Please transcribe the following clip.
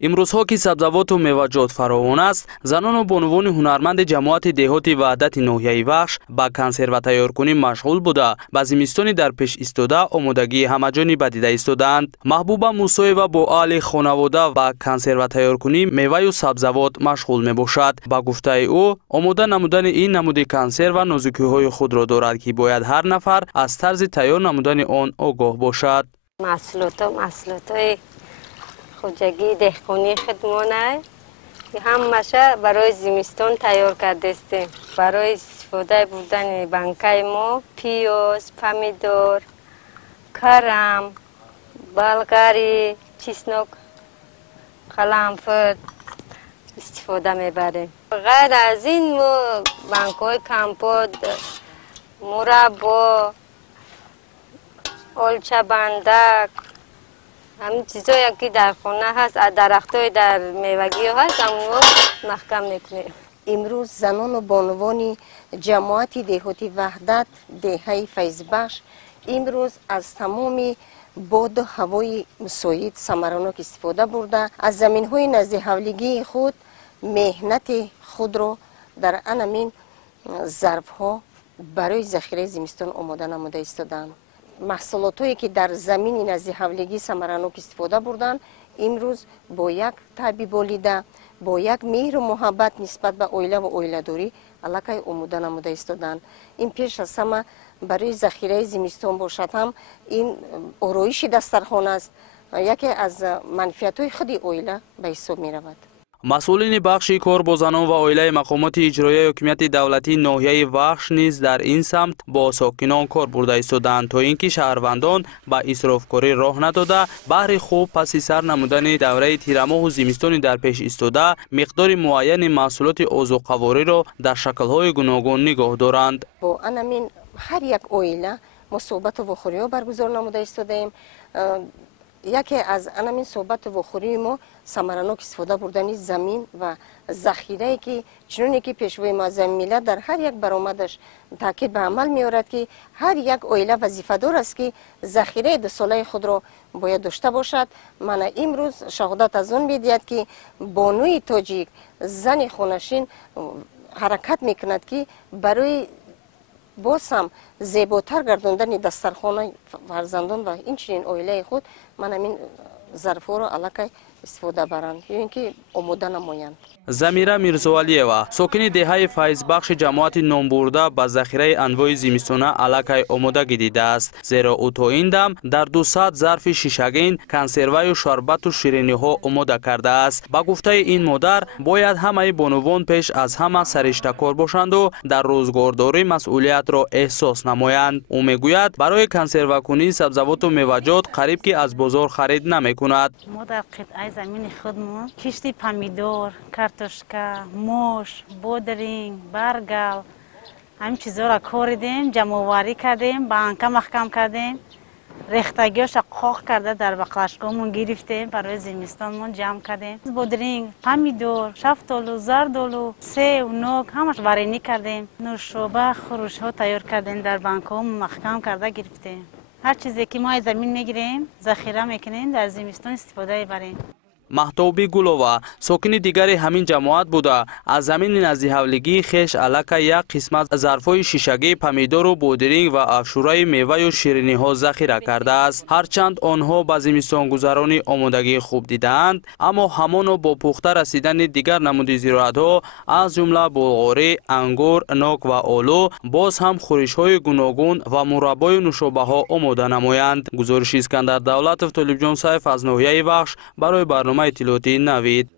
امروزها که سبزوات و میوه‌جات فراوان است، زنان و بانوان هنرمند جماعت دهاتی وحدت ناحیه وخش با کنسرو و تیارکنی مشغول بوده و زمستانی در پیش ایستاده آمادگی همه‌جانی به دیده ایستادند. محبوبه موسی‌یوا با اهل خانواده و کنسرو و تیارکنی میوه و سبزوات مشغول میباشد. با گفته او آماده نمودن این نمود کنسرو و نازکی‌های خود را دارد که باید هر نفر از طرز تیار نمودن آن آگاه باشد. محصولات خوجگی دهقانی خودمانه همشه برای زمستان تیار کرده استیم. برای استفاده بودن بنکای ما پیاز، پمیدور، کرم، بلغاری، چسنک، قرنفل استفاده میبریم. غیر از این ما بنکای کمپوت، مربا، آلچه بندک، همین چیزایی که در خانه هست، درختای در میوگی هست، همون محکم میکنیم. امروز زنان و بانوان جماعت دهاتی وحدت دهه فیضبخش امروز از تمام باد و هوای مساعد ثمراناک استفاده برده از زمین های نزد حولگی خود مهنت خود را در همین ظرف ها برای ذخیره زمستان آماده نموده ایستادند. محصولاتی که در زمین نزد حولگی ثمراناک استفاده بردن امروز با یک طبع بالیده با یک مهر و محبت نسبت به اویله و اویله‌داری علاقه آماده نموده ایستادند. این پیش از همه برای ذخیره زمستان باشد هم این آرایش دسترخوان است، یکی از منفعت‌های خود اویله به حساب می رود. مسئولین بخش کار با زنان و عائله مقامات اجرایی حکومت دولتی ناحیه وخش نیز در این سمت با ساکنان کار برده ایستادند تا اینکه شهروندان با اسرافکاری راه نداده بهر خوب پس سر نمودن دوره تیرماه و زمستان در پیش ایستاده مقدار معین محصولات آذوقه‌واری را در شکل‌های گوناگون نگاه دارند. با همین هر یک عائله صحبت و خوری برگزار نموده ایستادیم. یکی از همین صحبت و خوری ما ثمراناک استفاده بردن زمین و ذخیره که چنانه که پیشوای معظم ملت در هر یک برآمدش تاکید به عمل می‌آورد که هر یک عائله وظیفه دار است که ذخیره 2 ساله خود را باید داشته باشد. من امروز شهادت از آن می‌دهد که بانوی تاجیک زن خونشین حرکت می‌کند که برای باز هم زیباتر گرداندن دسترخوان فرزندان و این چنین عائله خود من همین ظرف‌ها را علاقه استفاده برند یا اینکه آماده نمایند. زمیره میرزوالیوا ساکن دهه فیضبخش جماعت نامبرده با ذخیره انواع زمستانه علاقه آماده گردیده است، زیرا او تا این دم در 200 ظرف شیشگین کنسرو و شربت و شیرینی ها آماده کرده است. با گفته این مادر باید همه بانوان پیش از همه سرشته کار باشند و در روزگارداری مسئولیت را احساس نمایند. او میگوید برای کنسرو کنی سبزوات و میوه‌جات قریب که از بازار خرید نمیکند. ما در قطعه زمین خودمون کشت پمیدور، کارتوشکا، موش، بودرینگ، برگل همین چیزا را کاریدیم، جمع‌آوری کردیم، بانکا محکم کردیم، ریختگیاش قاق کرده در بقلشکامون گرفتیم، برای زمستانمون جمع کردیم. بودرینگ، پمیدور، شفتالو، زردالو، سیب، نوک همش وارینی کردیم. نوشابه، خروش ها تیار کردیم، در بانکامون محکم کرده گرفتیم. هر چیزی که ما از زمین میگیریم ذخیره میکنیم، در زمستان استفاده بریم. محتوبی گلووا ساکن دیگری همین جماعت بوده از زمین نزد حولگی خیش علاقه یک قسمت ظرفای شیشگی پمیدور و بودرینگ و افشورای میوه و شیرینی ها ذخیره کرده است. هرچند آنها با زمستان گذرانی آمادگی خوب دیدند، اما همان با پخته رسیدن دیگر نمود زراعت ها از جمله بلغاری، انگور، ناک و آلو باز هم خورش های گوناگون و مربای نوشابه ها آماده نمایند. گزارش اسکندر دولتов، طالب جان سیف از ناحیه وخش برای برنامه اطلاعاتی نوید.